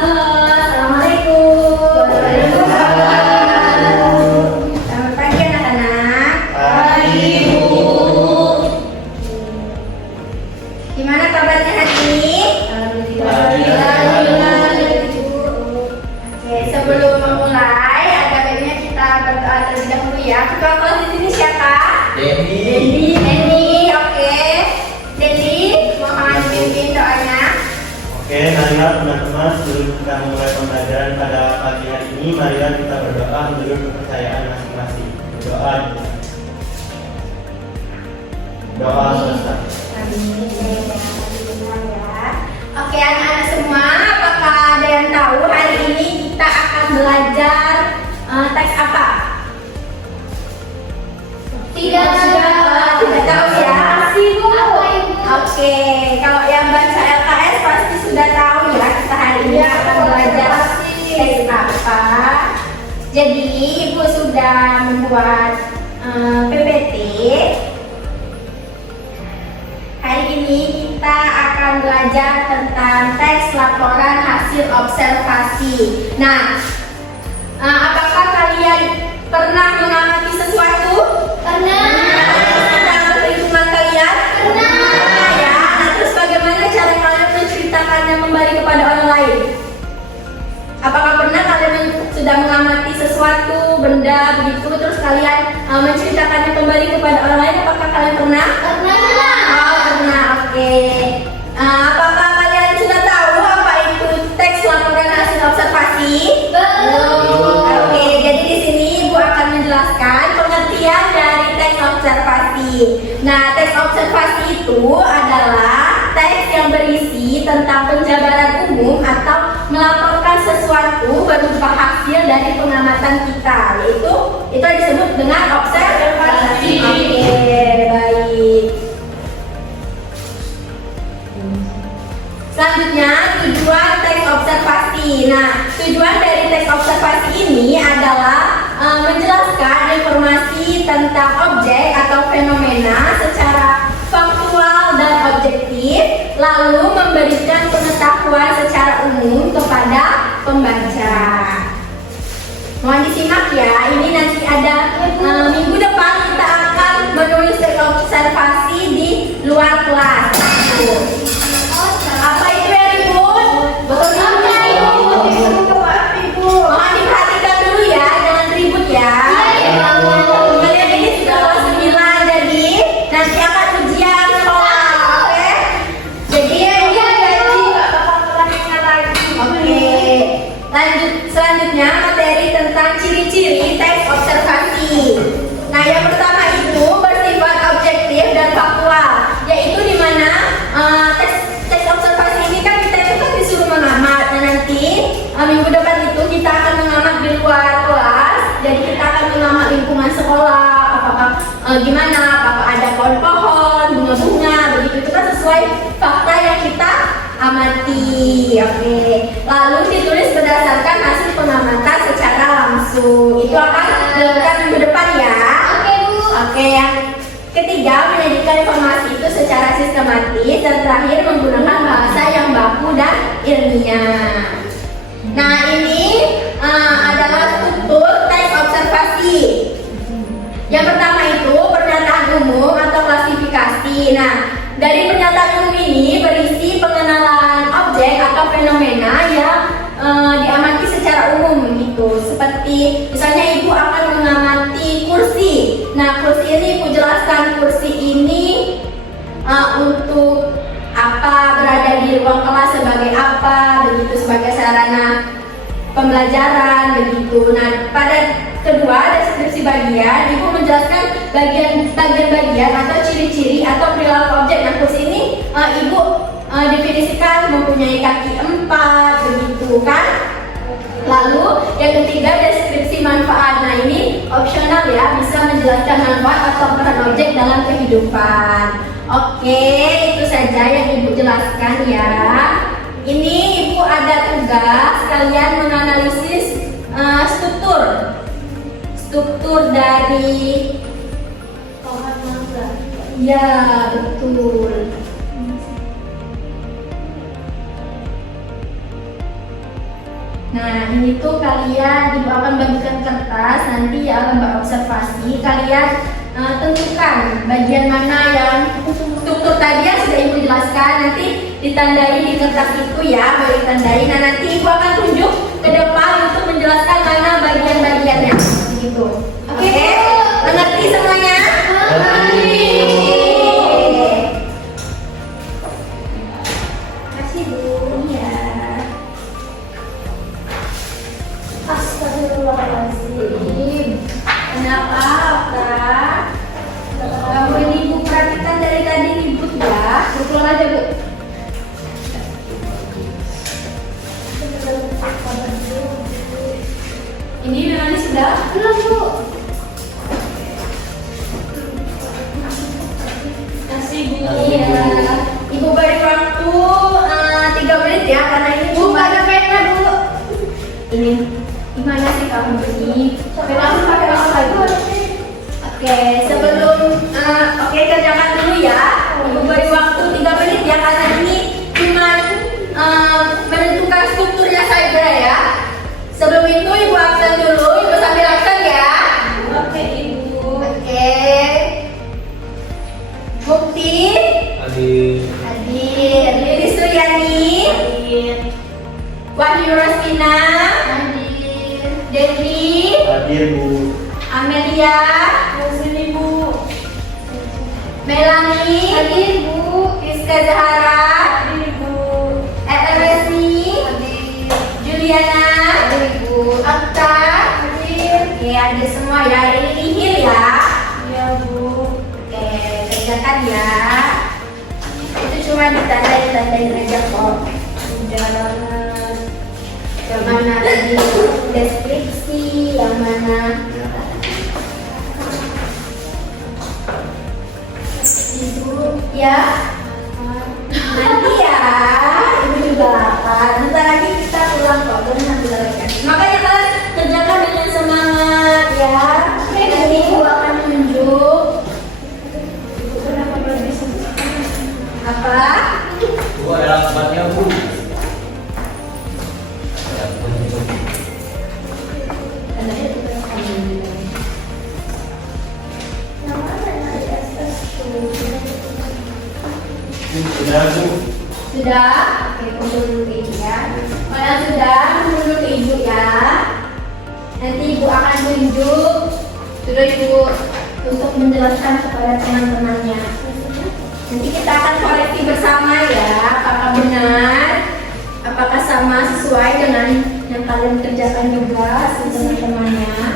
Assalamualaikum. Waalaikumsalam. Selamat pagi anak-anak. Pagi, Bu. Gimana kabarnya hari ini? Alhamdulillah. Oke, sebelum memulai, ada baiknya kita berdoa terlebih dahulu ya. Ketua kelas di sini siapa? Dendi. Dendi, oke. Dendi, mohon pimpin doanya. Oke, marilah teman-teman sebelum kita mulai pembelajaran pada pagi hari ini, marilah kita berdoa menurut kepercayaan masing-masing. Doa selesai. Oke anak-anak semua, apakah ada yang tahu hari ini kita akan belajar teks apa? Tidak tahu ya. Oke, kalau yang baca LKS pasti sudah tahu ya kita hari ini akan belajar teks apa. Jadi Ibu sudah membuat PPT. Hari ini kita akan belajar tentang teks laporan hasil observasi. Nah, apakah kalian pernah mengamati sesuatu? Pernah. Dalam perhitungan kalian? Pernah ya. Nah, terus bagaimana cara kalian menceritakannya kembali kepada orang lain? Apakah pernah kalian sudah mengamati sesuatu benda begitu terus kalian menceritakannya kembali kepada orang lain? Apakah kalian pernah? Pernah. Pernah. Oke. Apakah kalian sudah tahu apa itu teks laporan hasil observasi? Belum. Oke, jadi di sini Ibu akan menjelaskan pengertian dari teks observasi. Nah, teks observasi itu adalah teks yang berisi tentang penjabaran umum atau melaporkan sesuatu berupa hasil dari pengamatan kita, yaitu itu disebut dengan observasi. Oke, baik. Selanjutnya, tujuan teks observasi. Nah, tujuan dari teks observasi ini adalah menjelaskan informasi tentang objek atau fenomena secara faktual dan objektif, lalu memberikan pengetahuan secara umum kepada pembaca. Mohon disimak ya, ini nanti ada minggu depan kita akan menulis teks observasi di luar kelas. Apa itu ya ribut? Betul ya Ibu. Mohon diperhatikan dulu ya, jangan ribut ya. Kalian ini sudah kelas 9, jadi nanti akan ujian sekolah, oke? Jadi Oke. Selanjutnya materi tentang ciri-ciri teks observasi. Nah, yang pertama itu bersifat objektif dan faktual, yaitu di mana teks observasi ini kan kita itu kan disuruh mengamat. Nah, nanti minggu depan itu kita akan mengamat di luar kelas. Jadi kita akan mengamat lingkungan sekolah, apakah gimana, apakah ada pohon-pohon, bunga-bunga, begitu itu kan sesuai fakta yang kita amati. Oke. Lalu ditulis berdasarkan hasil pengamatan secara langsung. Itu akan dilakukan minggu depan ya. Oke, Bu. Oke, yang ketiga, menyajikan informasi itu secara sistematis, dan terakhir menggunakan bahasa yang baku dan ilmiah. Nah, ini adalah struktur teks observasi. Yang pertama itu pernyataan umum atau klasifikasi. Nah, dari pernyataan umum ini berisi pengenalan objek atau fenomena yang diamati secara umum gitu. Seperti misalnya Ibu akan mengamati kursi. Nah, kursi ini Ibu jelaskan kursi ini untuk apa, berada di ruang kelas sebagai apa, begitu, sebagai sarana pembelajaran begitu. Nah, pada kedua deskripsi bagian, Ibu menjelaskan bagian-bagian atau ciri-ciri atau perilaku objek. Nah, kursi ini Ibu definisikan mempunyai kaki 4 begitu kan. Lalu yang ketiga deskripsi manfaat. Nah, ini opsional ya, bisa menjelaskan manfaat atau peran objek dalam kehidupan. Oke, itu saja yang Ibu jelaskan ya. Ini Ibu ada tugas kalian menganalisis struktur dari pohon mangga. Ya, betul. Nah, ini tuh kalian ibu akan bagikan kertas, nanti ya akan berobservasi. Kalian tentukan bagian mana yang struktur tadi yang sudah ibu jelaskan, nanti ditandai di kertas itu ya, boleh ditandai. Nah, nanti ibu akan tunjuk ke depan untuk menjelaskan mana bagian-bagiannya, begitu. Oke, mengerti semuanya? Kasih Bu. Iya. Astagfirullahaladzim. Kenapa, Kak? Kamu ini ibu perhatikan dari tadi ribut ya. Pulang aja, Bu. Ini memang sudah belum, Bu? Kasih, Bu. Iya. Ibu beri waktu 3 menit ya, karena ini Bu, ada pena, Bu. Ini gimana sih kamu ini? Pena aku pakai apa lagi? Oke, sebelum kerjakan dulu ya. Ibu beri waktu 3 menit ya, karena ini cuma menentukan strukturnya saja ya. Sebelum itu ibu absen dulu, ibu sambil absen ya. Oke, Ibu. Oke. Bukti. Hadir. Hadir. Lili Suryani. Hadir. Wahyu Rosina. Hadir. Devi. Hadir, Bu. Amelia. Sini, Bu. Melanie. Hadir, Bu. Rizka Zahara. Hadir, Bu. Resi. Hadir. Juliana. Hadir, Bu. Akta. Hadir. Oke, ada semua ya. Ini Ihil ya. Iya, Bu. Oke, kerjakan ya. Itu cuma ditandai-tandain aja kok. Udah banget. Yang mana tadi deskripsi, yang mana ibu ya. Nanti ya, ibu juga lapar. Bentar lagi kita pulang kok, terus nanti lagi. Makanya kalian kerjakan dengan semangat ya. Nanti ibu akan menunjuk apa? Bu, ada alamatnya, Bu. Sudah, Bu. Sudah? Oke, kumpul dulu ke ibu ya. Kalau sudah, kumpul dulu ke ibu ya. Nanti ibu akan tunjuk, sudah ibu untuk menjelaskan kepada teman-temannya. Nanti kita akan koreksi bersama ya, apakah benar, apakah sama sesuai dengan yang kalian kerjakan juga si teman-temannya.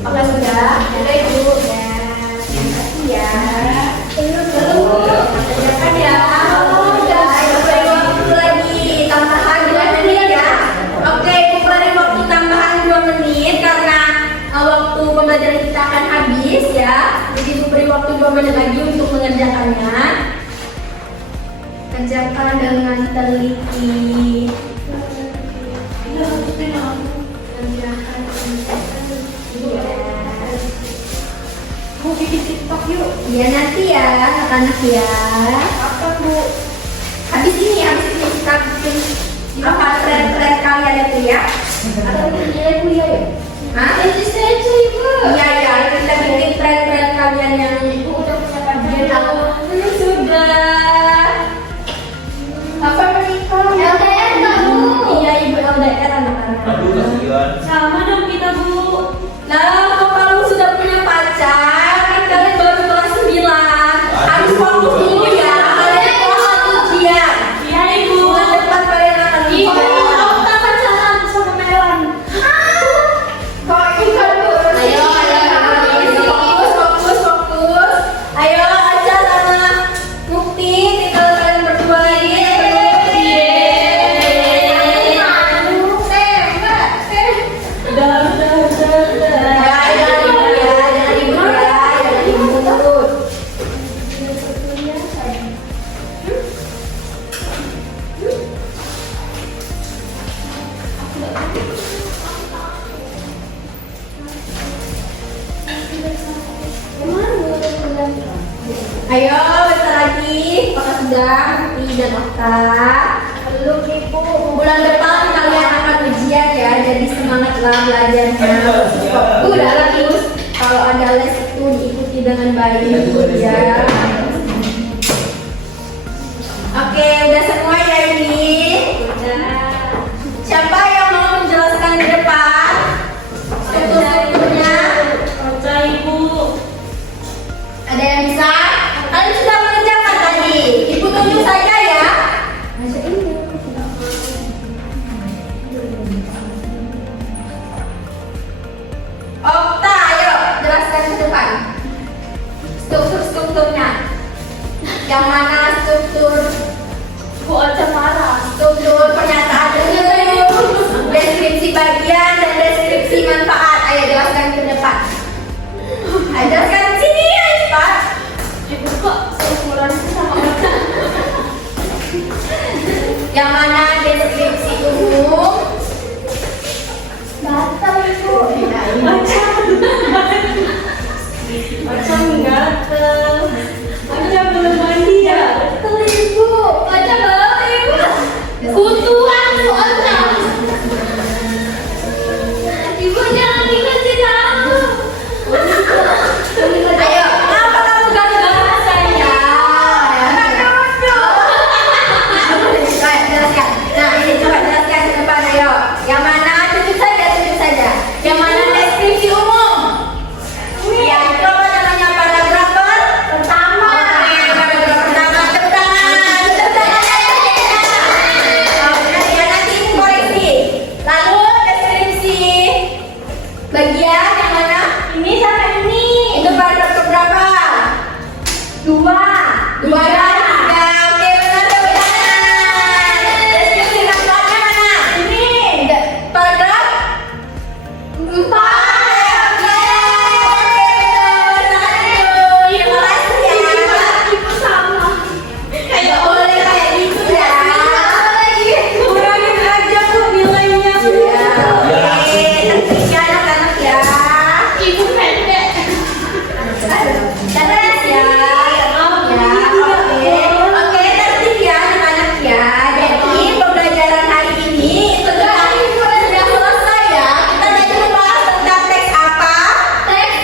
Apakah sudah? Sudah ibu ya. Terima kasih ya. Kerjakan ya. Udah, ibu beri waktu lagi tambahan 2 menit ya. Oke, ibu beri waktu tambahan 2 menit karena waktu pembelajaran kita akan habis ya. Jadi ibu beri waktu 2 menit lagi untuk mengerjakannya. Kerjakan dengan teliti. Mau bikin TikTok yuk. Iya nanti ya anak-anak ya. Apa, Bu? Habis ini kita bikin apa tren-tren kalian itu ya. Atau nilai kuliah ya? Hah? Register aja, Ibu. Iya ya, kita bikin tren-tren kalian yang Ibu udah punya kajian aku sudah. apa menikah? LDR nggak, Bu? Iya ibu LDR anak-anak. Aduh, kasihan. Sama dong kita, Bu. Lah kalau kamu sudah punya pacar, kan kalian baru kelas 9. Harus fokus dulu ya. Kalian fokus ujian. Iya, Ibu. Bulan depan kalian akan Ibu, nikah. aku tak pacaran sama Melan. Kok ikut terus? Ayo, fokus. Ayo aja sama Mukti, tinggal kalian berdua ini. Jangan ribut. Ayo, bentar lagi. Apakah sudah Mukti dan Okta? Belum Ibu. Bulan depan kalian akan ujian ya, jadi semangatlah belajarnya. Udah lah terus. Kalau ada les itu diikuti dengan baik ya. Oke, udah semua ya ini. Siapa yang mau menjelaskan di depan? Struktur-strukturnya. Baca Ibu. Ada yang bisa? Kalian sudah mengerjakan tadi. Ibu tunjuk saja ya. Okta, ayo jelaskan ke depan. Struktur-strukturnya. Yang mana struktur? Bu aja marah. Struktur pernyataan dulu, deskripsi bagian dan deskripsi manfaat. Ayo jelaskan ke depan. Ayo jelaskan ke sini ya cepat. Ibu kok seumuran sama orang. Yang mana deskripsi umum? Gatal Ibu. Baca gatal. Baca belum mandi ya. Betul Ibu. Baca belum Ibu? Kutuan tuh Oca. Ibu jangan dikasih tahu. Ayo, kenapa kamu ganti bahasanya? Jelaskan. Nah, ini coba jelaskan ke depan ayo. Yang mana? Tunjuk saja. Yang mana deskripsi umum? Ya, itu apa namanya paragraf pertama. Oke, paragraf pertama tepuk tangan. Oke, ya nanti Ibu koreksi. Lalu deskripsi bagian yang mana? Ini sama ini. Itu paragraf keberapa? 2 dan 3. Oke, benar tepuk tangan. Deskripsi manfaatnya mana? Ini. Paragraf 4. Oke, terima kasih ya. Ibu sama. Kayak boleh kayak gitu ya. Kurangin aja Bu nilainya. Oke, tertiga anak-anak ya. Ibu pendek. Dadah ya. Oke, tertib ya anak-anak ya. Jadi pembelajaran hari ini itu sudah selesai ya. Kita tadi membahas tentang teks apa? Teks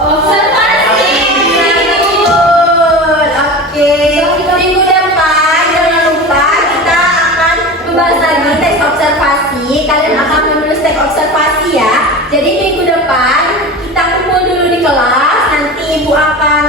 observasi. Oke, minggu depan jangan lupa kita akan membahas lagi teks observasi. Kalian akan menulis teks observasi ya. Jadi minggu depan kita kumpul dulu di kelas. Nanti ibu akan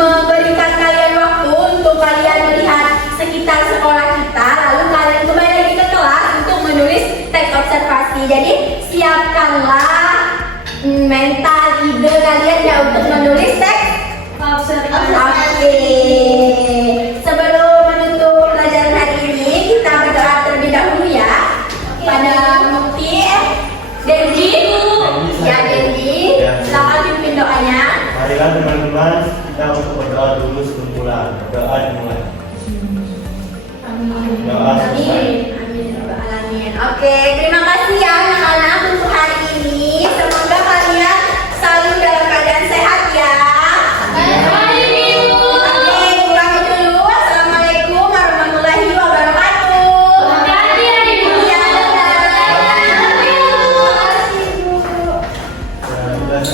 memberikan kalian waktu untuk kalian melihat sekitar sekolah kita. Lalu kalian kembali lagi ke kelas untuk menulis teks observasi. Jadi siapkanlah mental ide kalian ya untuk menulis teks Observasi. Oke. Sebelum menutup pelajaran hari ini, kita berdoa terlebih dahulu ya. Pada Mukti, Dendi, ya Dendi, silakan pimpin doanya. Marilah teman-teman kita untuk berdoa dulu sebelum pulang. Doa dimulai. Doa selesai. Amin. Ya Rabbal Alamin. Oke, terima kasih ya anak-anak untuk hari ini. Semoga kalian selalu dalam keadaan sehat ya. Oke, pulang dulu. Assalamualaikum warahmatullahi wabarakatuh. Hati-hati ya, Ibu. Ya, dadah. Dan